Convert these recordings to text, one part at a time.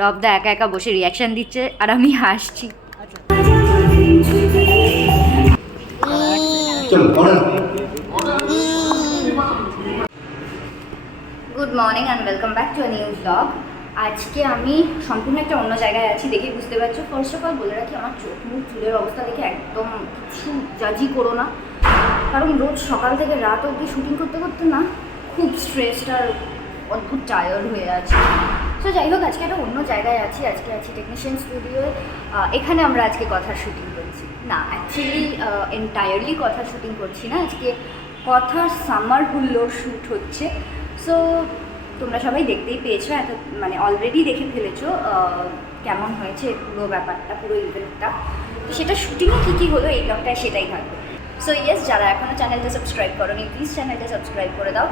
রবদা একা একা বসে রিয়াকশন দিচ্ছে আর আমি হাসছি। Good morning and welcome back to new vlog আজকে আমি সম্পূর্ণ একটা অন্য জায়গায় আছি দেখে বুঝতে পারছ। ফার্স্ট অফ অল বলে রাখি আমার চোখ মুখ চুলের অবস্থা দেখে একদম কিছু জাজি করো না। কারণ রোজ সকাল থেকে রাত অবধি শুটিং করতে করতে না খুব স্ট্রেসড আর অদ্ভুত টায়ার্ড হয়ে আছে। তো যাই হোক আজকে একটা অন্য জায়গায় আছি। আজকে আছি টেকনিশিয়ান স্টুডিও এখানে আমরা আজকে কথার শুটিং করছি। না অ্যাকচুয়ালি এন্টায়ারলি কথার শুটিং করছি না। আজকে কথার সামার হুল্লোর শ্যুট হচ্ছে। সো তোমরা সবাই দেখতেই পেয়েছ, এত মানে অলরেডি দেখে ফেলেছো কেমন হয়েছে পুরো ব্যাপারটা, পুরো ইভেন্টটা তো সেটা শুটিংয়ে কী কী হলো, এই ব্লগটায় সেটাই থাকবে। সো ইয়েস যারা এখনও চ্যানেলটা সাবস্ক্রাইব করোনি প্লিজ চ্যানেলটা সাবস্ক্রাইব করে দাও।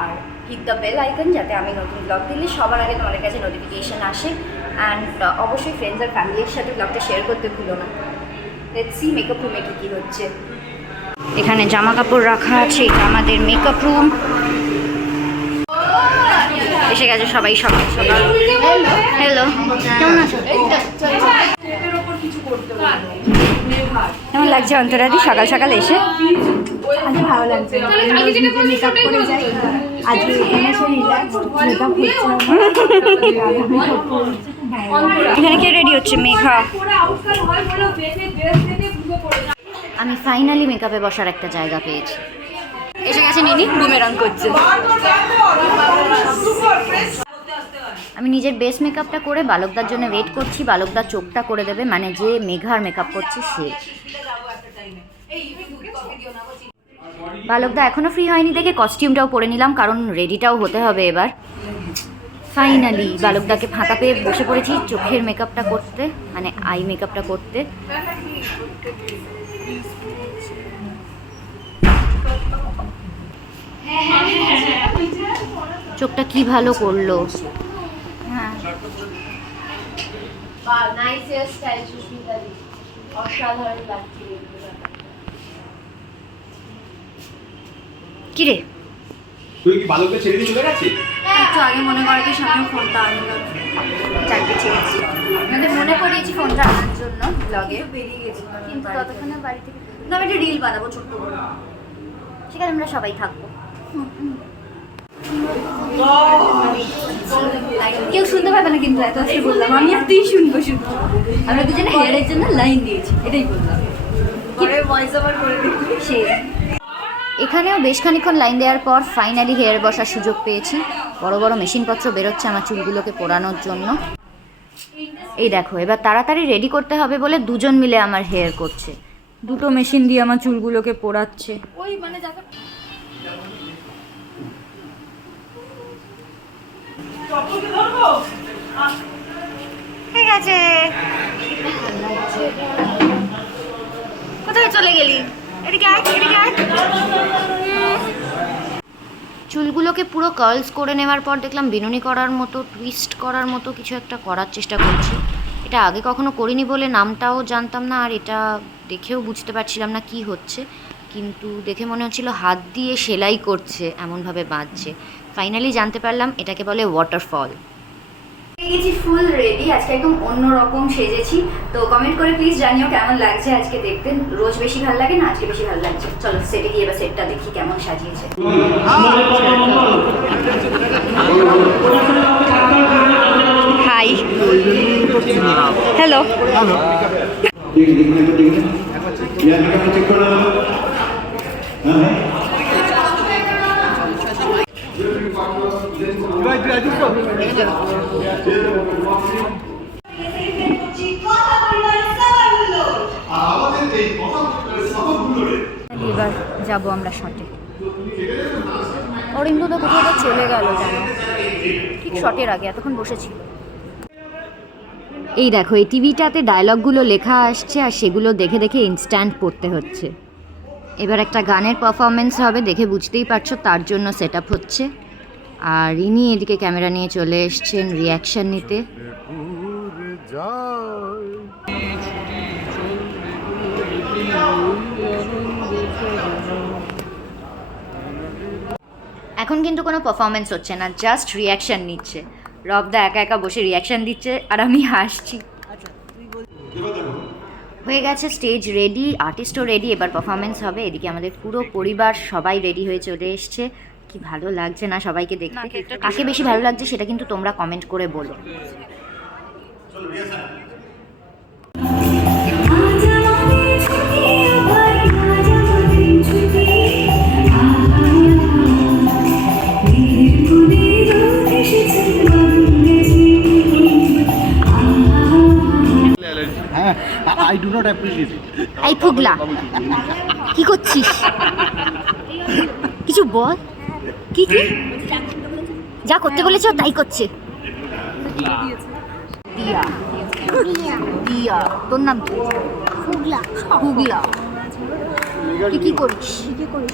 আর হিট দ্য বেল আইকন যাতে আমি নতুন ব্লগ দিলে সবার আগে তোমাদের কাছে নোটিফিকেশান আসে। অ্যান্ড অবশ্যই ফ্রেন্ডস আর ফ্যামিলির সাথে ব্লগটা শেয়ার করতে ভুলো না। লেটস সি মেকআপ রুমে কী কী হচ্ছে। এখানে জামা কাপড় রাখা আছে, এটা আমাদের মেকআপ রুম এসে গেছে সবাই সকাল সকাল। হ্যালো কেমন আছো? কেমন লাগছে অন্তরাদি সকাল সকাল এসে আজকে ভালো লাগছে মেকআপ করে যাই আজকে এখানে এসে রিল্যাক্স মেকআপ হচ্ছে এখানে কে রেডি হচ্ছে মেঘা আমি ফাইনালি মেকআপে বসার একটা জায়গা পেয়েছি এসে গেছে নিনি বুমেরাং করছে আমি নিজের বেস মেকআপটা করে বালকদার জন্য ওয়েট করছি, বালকদার চোখটা করে দেবে মানে যে মেঘার মেকআপ করছে সে। বালকদা এখনও ফ্রি হয়নি দেখে কস্টিউমটাও পরে নিলাম, কারণ রেডিটাও হতে হবে এবার। ফাইনালি বালকদাকে ফাঁকা পেয়ে বসে পড়েছি চোখের মেকআপটা করতে মানে আই মেকআপটা করতে। চোখটা কি ভালো করল? হ্যাঁ কিরে? তুই কি বালককে ছেড়ে দিয়ে চলে গেছিস? একটু আগে মনে করে কি সামনে ফোনটা আনলো। চারটে ছেড়েছি আমাদের মনে করিয়েছি ফোনটা আনার জন্য ব্লগে বেরিয়ে গেছি কিন্তু ততক্ষণে বাড়ি থেকে না আমি একটা রিল বানাবো ছোট্ট করে। সেখানে আমরা সবাই থাকব। কেউ শুনতে পাবে না কিন্তু এত আজকে বললাম। আমি আর তুই শুনব শুধু আমরা দুজনে হেয়ারের জন্য লাইন দিয়েছি এটাই বললাম। এখানেও বেশ খানিক্ষণ লাইন দেওয়ার পর ফাইনালি হেয়ার বসার সুযোগ পেয়েছি। বড় বড় মেশিনপত্র বেরোচ্ছে আমার চুলগুলোকে পোড়ানোর জন্য। এই দেখো এবার তাড়াতাড়ি রেডি করতে হবে বলে দুজন মিলে আমার হেয়ার করছে। দুটো মেশিন দিয়ে আমার চুলগুলোকে পোড়াচ্ছে। চুলগুলোকে পুরো কার্লস করে নেওয়ার পর দেখলাম বিনুনি করার মতো টুইস্ট করার মতো কিছু একটা করার চেষ্টা করছি। এটা আগে কখনো করিনি বলে নামটাও জানতাম না, আর এটা দেখেও বুঝতে পারছিলাম না কি হচ্ছে। কিন্তু দেখে মনে হচ্ছিল হাত দিয়ে সেলাই করছে এমনভাবে বাঁধছে। ফাইনালি জানতে পারলাম এটাকে বলে ওয়াটারফল গেছি ফুল রেডি আজকে একদম অন্যরকম সেজেছি। তো কমেন্ট করে প্লিজ জানিও কেমন লাগছে আজকে দেখতে। রোজ বেশি ভালো লাগে না? আজকে বেশি ভালো লাগছে। চলো সেটে গিয়ে এবার সেটটা দেখি কেমন সাজিয়েছে। হাই হ্যালো দেখি এবার যাব আমরা শটে। অরিন্দ তো কোথাও চলে গেল ঠিক শটের আগে, এতক্ষণ বসেছিল এই দেখো, এই টিভিটাতে ডায়লগগুলো লেখা আসছে আর সেগুলো দেখে দেখে ইনস্ট্যান্ট পড়তে হচ্ছে। এবার একটা গানের পারফরমেন্স হবে, দেখে বুঝতেই পারছ তার জন্য সেট আপ হচ্ছে। আর ইনি এদিকে ক্যামেরা নিয়ে চলে এসছেন রিয়াকশন নিতে। এখন কিন্তু কোনো পারফরমেন্স হচ্ছে না জাস্ট রিয়াকশন নিচ্ছে। রবদা একা একা বসে রিয়াকশন দিচ্ছে, আর আমি হাসছি। হয়ে গেছে স্টেজ রেডি আর্টিস্টও রেডি এবার পারফরমেন্স হবে। এদিকে আমাদের পুরো পরিবার সবাই রেডি হয়ে চলে এসছে। কি ভালো লাগছে না সবাইকে দেখতে। কাকে বেশি ভালো লাগছে সেটা কিন্তু তোমরা কমেন্ট করে বলো। I do not appreciate it. এই ফুগলা কি করছিস? কিছু বল। কি কি? যা করতে বলেছ তাই করছে। দিয়া। দিয়া। তোর নাম কি? ফুগলা। ফুগলা। তুই কি করিস? কি করিস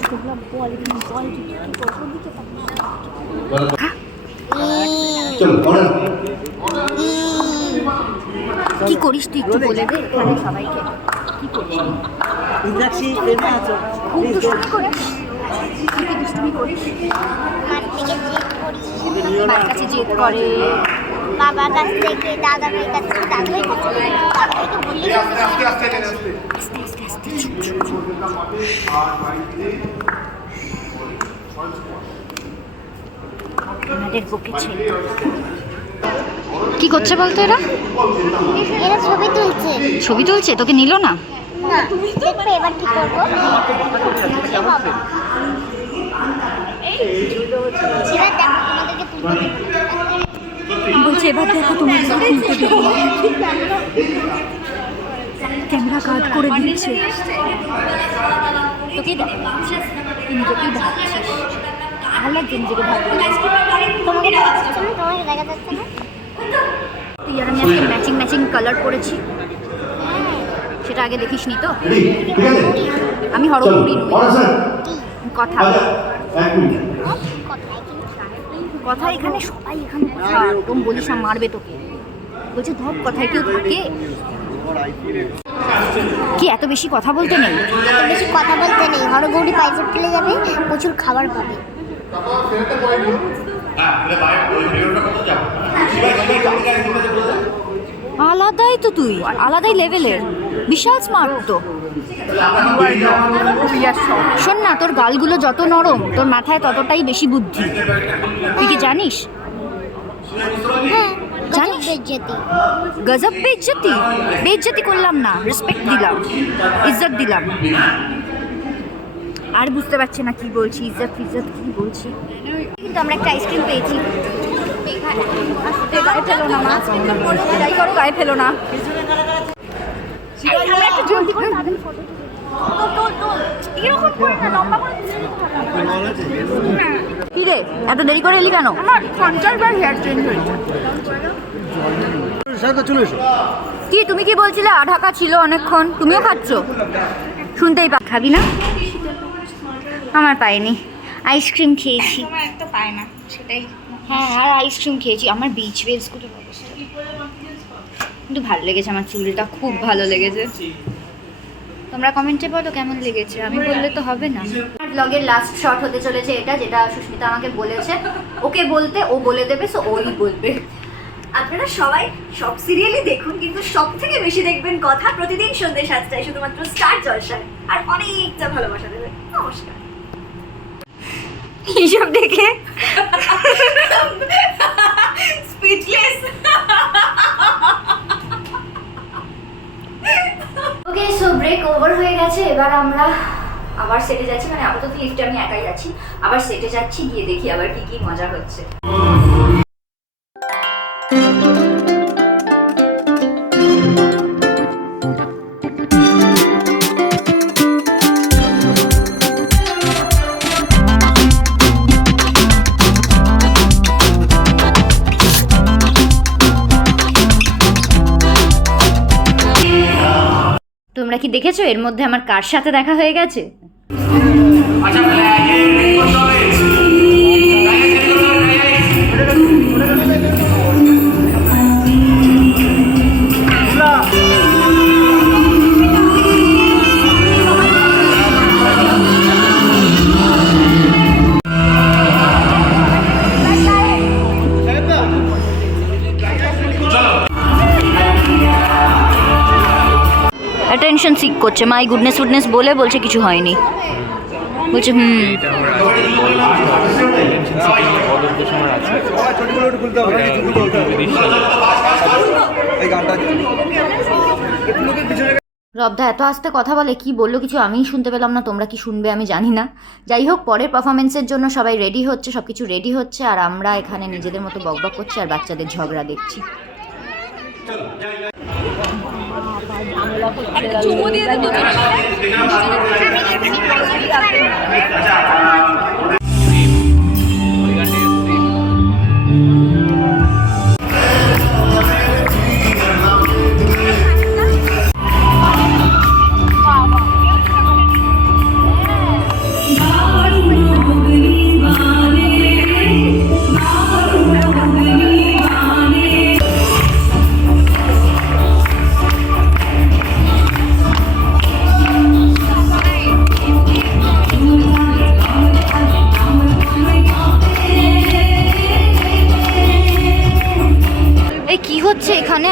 তুই একটু বলে দে এখানে সবাইকে। কি করিস? ইন্দ্রাক্ষী প্রেমে আছো? খুব দুষ্টুমি করিস। কি কি দুষ্টুমি করিস? মায়ের কাছে জেদ করে। বাবার কাছ থেকে দাদা ভাইয়ের কাছ থেকে দাদা ভাইয়ের কাছ থেকে দাদা ভাইকে বললে আমাদের বকেছে কি করছে বলতো এরা? এরা ছবি তুলছে। ছবি তুলছে? তোকে নিল না? না দেখবে এবার কি করব। বলছে এবার দেখো তোমার ক্যামেরা কাট করে দিচ্ছে। দেখাচ্ছিস ভালো লাগছে নিজেকে ভাবতে তোমাকে দেখা না তোমাকে দেখা যাচ্ছে না? তুই আর আমি আজকে ম্যাচিং ম্যাচিং কালার করেছি সেটা আগে দেখিস নি তো? রেডি? ঠিক আছে? আমি হরপুরি কথা। আচ্ছা কথা এখানে সবাই এখানে কথা ওরকম বলিস না মারবে তোকে। বলছে ধর কথায় কেউ থাকে। কি এত বেশি কথা বলতে নেই? এত বেশি কথা বলতে নেই। হরগৌরি পাইপে ফেলে যাবে প্রচুর খাবার পাবে। আলাদাই তো তুই আলাদাই লেভেলের। বিশাল স্মার্ট তো। শোন না তোর গালগুলো যত নরম তোর মাথায় ততটাই বেশি বুদ্ধি। তুই কি জানিস? হ্যাঁ জানিস? বেজ্জতি। গজব বেজ্জতি? বেজ্জতি করলাম না রেসপেক্ট দিলাম ইজ্জত দিলাম। আর বুঝতে পারছে না কি বলছি ইজ্জত ইজ্জত কি বলছি। কিন্তু আমরা একটা আইসক্রিম পেয়েছি। গায়ে ফেলো না মা। যাই করো গায়ে ফেলো না। জলদি করে এত দেরি করে এলি কেন? আমার পঞ্চাশ বার হেয়ার চেঞ্জ হয়েছে কি তুমি কি বলছিলে? আঢাকা ছিল অনেকক্ষণ। তুমিও খাচ্ছ? শুনতেই পা খাবি না? আমার পাইনি। আইসক্রিম খেয়েছি। একটা পায় না সেটাই। হ্যাঁ আর আইসক্রিম খেয়েছি। আমার বিচ অবস্থা। কিন্তু ভালো লেগেছে আমার চুলটা খুব ভালো লেগেছে। তোমরা কমেন্টে বলো কেমন লেগেছে। আমি বললে তো হবে না। আর ব্লগের লাস্ট শট হতে চলেছে এটা যেটা সুস্মিতা আমাকে বলেছে। ওকে বলতে ও বলে দেবে সো ওই বলবে। আপনারা সবাই সব সিরিয়ালই দেখুন কিন্তু সব থেকে বেশি দেখবেন কথা প্রতিদিন সন্ধ্যে সাতটায় শুধুমাত্র স্টার জলসায় আর অনেকটা ভালোবাসা দেবে। নমস্কার। এইসব দেখে? Speechless okay so break over হয়ে গেছে এবার আমরা আবার সেটে যাচ্ছি মানে আপাতত লিফটে আমি একাই যাচ্ছি আবার সেটে যাচ্ছি গিয়ে দেখি আবার কি কি মজা হচ্ছে। তোমরা কি দেখেছ? এর মধ্যে আমার কার সাথে দেখা হয়ে গেছে? পারমিশন সিক করছে। মাই গুডনেস উডনেস বলে বলছে, কিছু হয়নি। বলছে, হুম। রবদা, এত আস্তে কথা বলে, কি বলল কিছু আমিই শুনতে পেলাম না, তোমরা কি শুনবে আমি জানি না। যাই হোক, পরের পারফরমেন্সের জন্য সবাই রেডি হচ্ছে সব কিছু রেডি হচ্ছে, আর আমরা এখানে নিজেদের মতো বকবক করছি, আর বাচ্চাদের ঝগড়া দেখছি। এই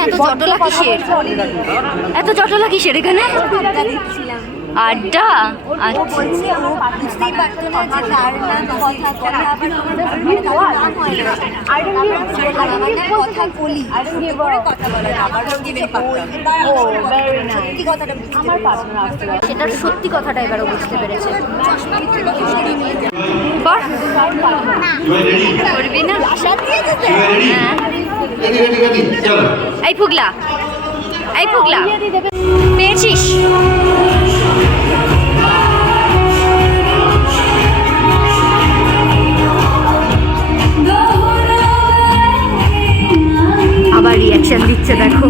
এত জটলা কিসের? এত জটলা কিসের এখানে? আড্ডা? বলছে ও বুঝতেই পারতো না যে তার নাম কথা কথা আবার কথা বলি। কথা বলে আবার সত্যি কথাটা আমার সেটার সত্যি কথাটা এবারও বুঝতে পেরেছে। হ্যাঁ। এই ফুগলা। এই ফুগলা। পেয়েছিস? রিয়াকশন দিচ্ছে দেখো।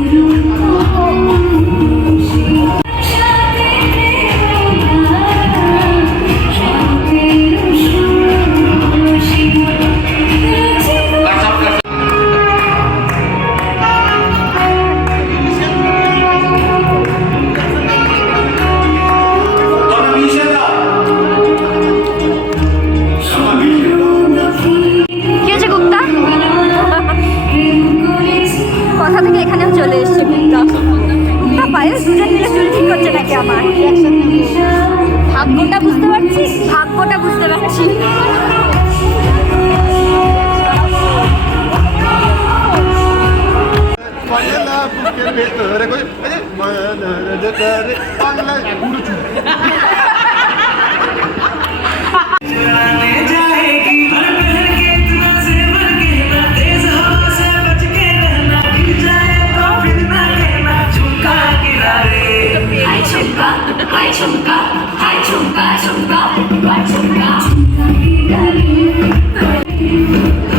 I chunka, I chunka, chunka, I chunka. এই যে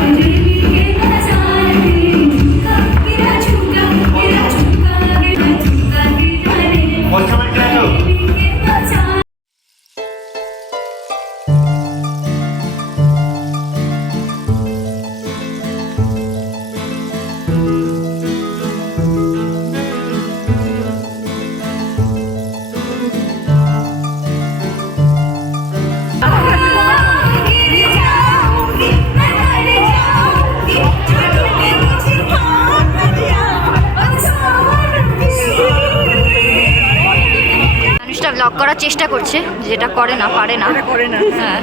চেষ্টা করছে যেটা করে না পারে না। করে না। হ্যাঁ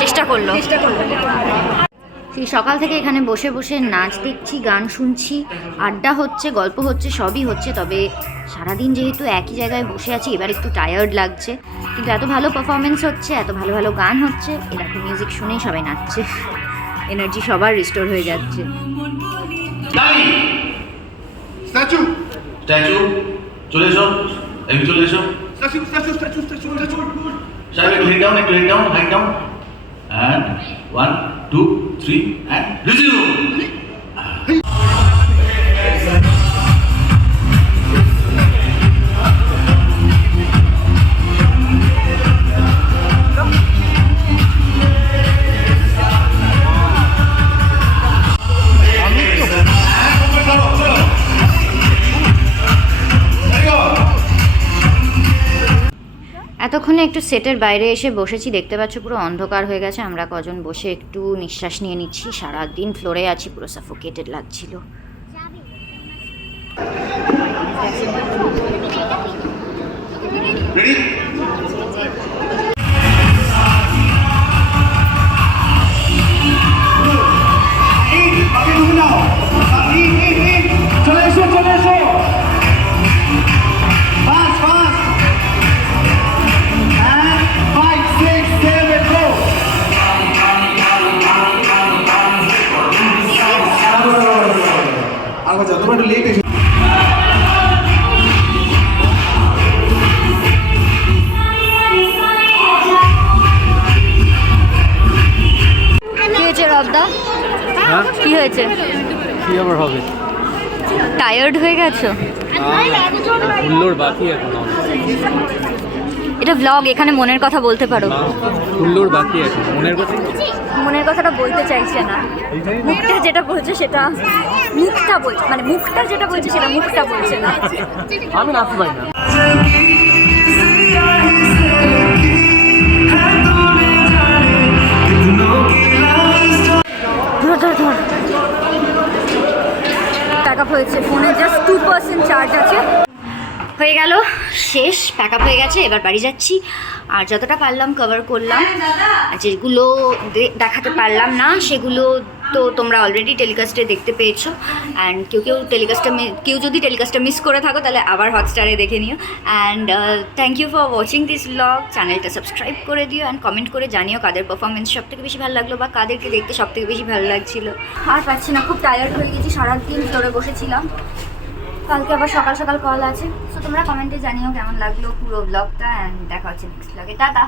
চেষ্টা করল। চেষ্টা করল। সেই সকাল থেকে এখানে বসে বসে নাচ দেখছি গান শুনছি আড্ডা হচ্ছে গল্প হচ্ছে সবই হচ্ছে তবে সারাদিন যেহেতু একই জায়গায় বসে আছি এবার একটু টায়ার্ড লাগছে। কিন্তু এত ভালো পারফরমেন্স হচ্ছে এত ভালো ভালো গান হচ্ছে এরকম মিউজিক শুনেই সবাই নাচছে। এনার্জি সবার রিস্টোর হয়ে যাচ্ছে। স্ট্যাচু! স্ট্যাচু চলে এসো। চলে এসো। Stretch out, stretch out, stretch out, stretch out, stretch out. Shall we head down, head down, head down? And one, two, three, and resume. এতক্ষণে একটু সেটের বাইরে এসে বসেছি, দেখতে পাচ্ছ পুরো অন্ধকার হয়ে গেছে। আমরা কজন বসে একটু নিঃশ্বাস নিয়ে নিচ্ছি। সারাদিন ফ্লোরে আছি, পুরো সাফোকেটেড লাগছিল। রেডি গেছো হুল্লোর বাকি এখন এটা ব্লগ এখানে মনের কথা বলতে পারো। হুল্লোর বাকি এখন। মনের কথা? মনের কথাটা বলতে চাইছে না। মুখটা যেটা বলছে সেটা মুখটা বলছে মানে মুখটা যেটা বলছে সেটা মুখটা বলছে না। আমি নাচতে পারি না। হয়েছে ফোনে জাস্ট টু পার্সেন্ট চার্জ আছে। হয়ে গেল। শেষ প্যাক আপ হয়ে গেছে এবার বাড়ি যাচ্ছি। আর যতটা পারলাম কভার করলাম। যেগুলো দেখাতে পারলাম না সেগুলো তো তোমরা অলরেডি টেলিকাস্টে দেখতে পেয়েছ। অ্যান্ড কেউ কেউ টেলিকাস্টটা কেউ যদি টেলিকাস্টটা মিস করে থাকো তাহলে আবার হটস্টারে দেখে নিও। And thank you for watching this vlog চ্যানেলটা সাবস্ক্রাইব করে দিও অ্যান্ড কমেন্ট করে জানিও কাদের পারফরমেন্স সব থেকে বেশি ভালো লাগল বা কাদেরকে দেখতে সব থেকে বেশি ভালো লাগছিল। আর পাচ্ছি না খুব টায়ার্ড হয়ে গেছি সারাদিন ফ্লোরে বসেছিলাম। কালকে আবার সকাল সকাল কল আছে। সো তোমরা কমেন্টে জানিও কেমন লাগল পুরো ব্লগটা অ্যান্ড দেখা হচ্ছে নেক্সট ব্লগে টাটা!